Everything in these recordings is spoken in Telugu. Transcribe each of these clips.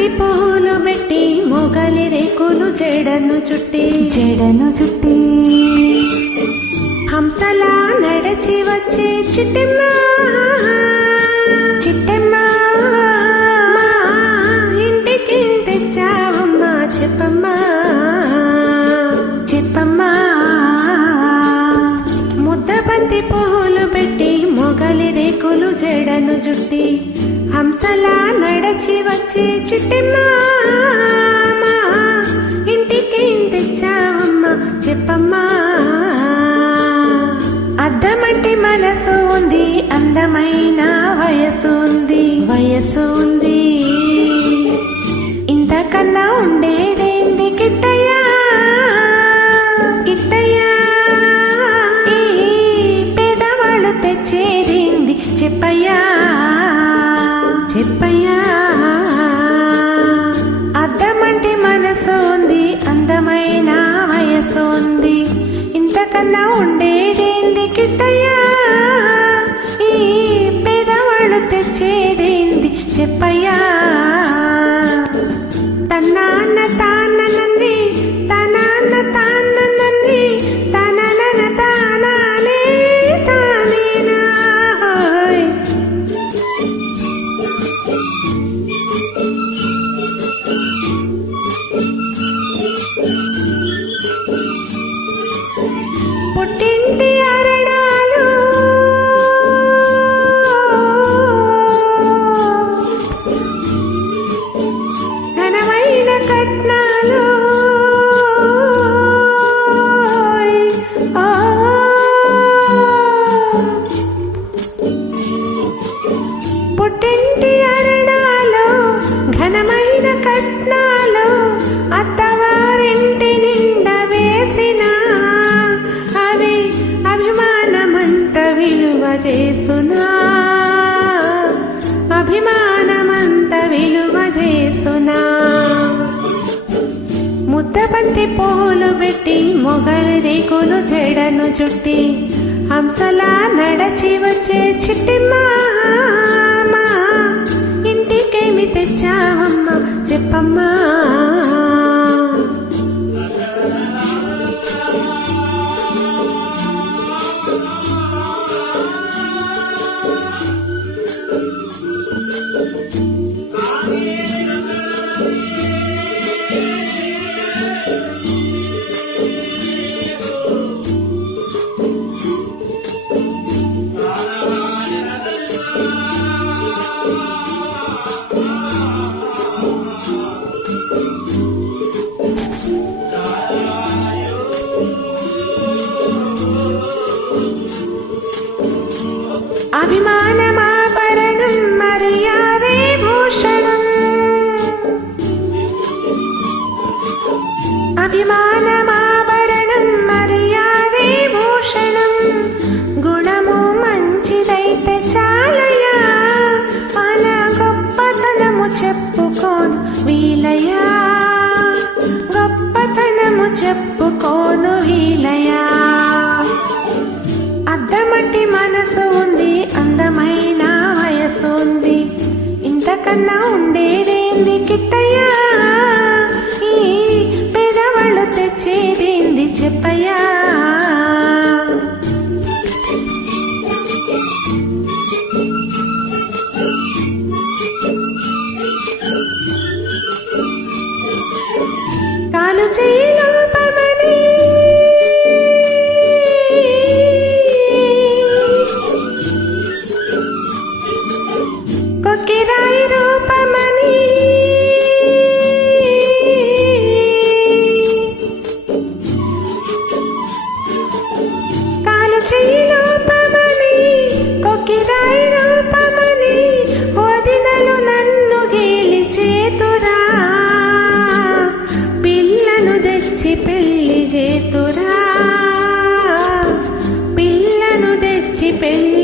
చుట్టి పూలు పెట్టి మొగలి రేకులు చెడను చుట్టి చెడను చుట్టి హంసలా నడచి వచ్చి చిట్టిన్నా చిట్టెమ్మా ఇంటికేం తెచ్చావమ్మా? చెప్పమ్మా. now? చేసునా అభిమానమంత విలువ చేసునా ముద్దబంతి పూలు పెట్టి మొగలు రేకులు చెడను చుట్టి హంసలా నడచి వచ్చే చిట్టిమ్మా. ఇంటికేమి తెచ్చావమ్మా? చెప్పమ్మా. అంతకన్నా ఉండేదేంది కిట్టయ్యా? ఈ పెదవాళ్ళు తెచ్చేదేంది చెప్పయ్యా? เป็น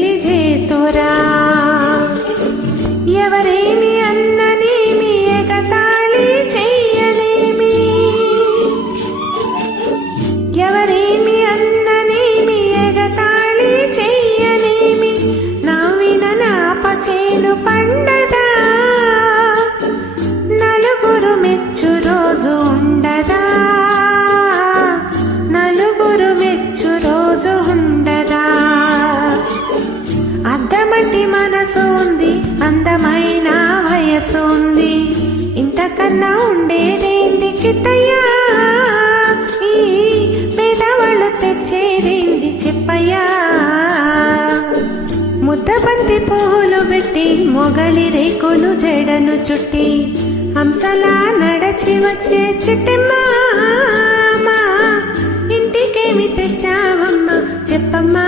ముద్దబంతి పువ్వులు పెట్టి మొగలి రేకులు జడను చుట్టి హంసలా నడచి వచ్చే చిట్టమ్మా. మా ఇంటికేమి తెచ్చావమ్మా? చెప్పమ్మా.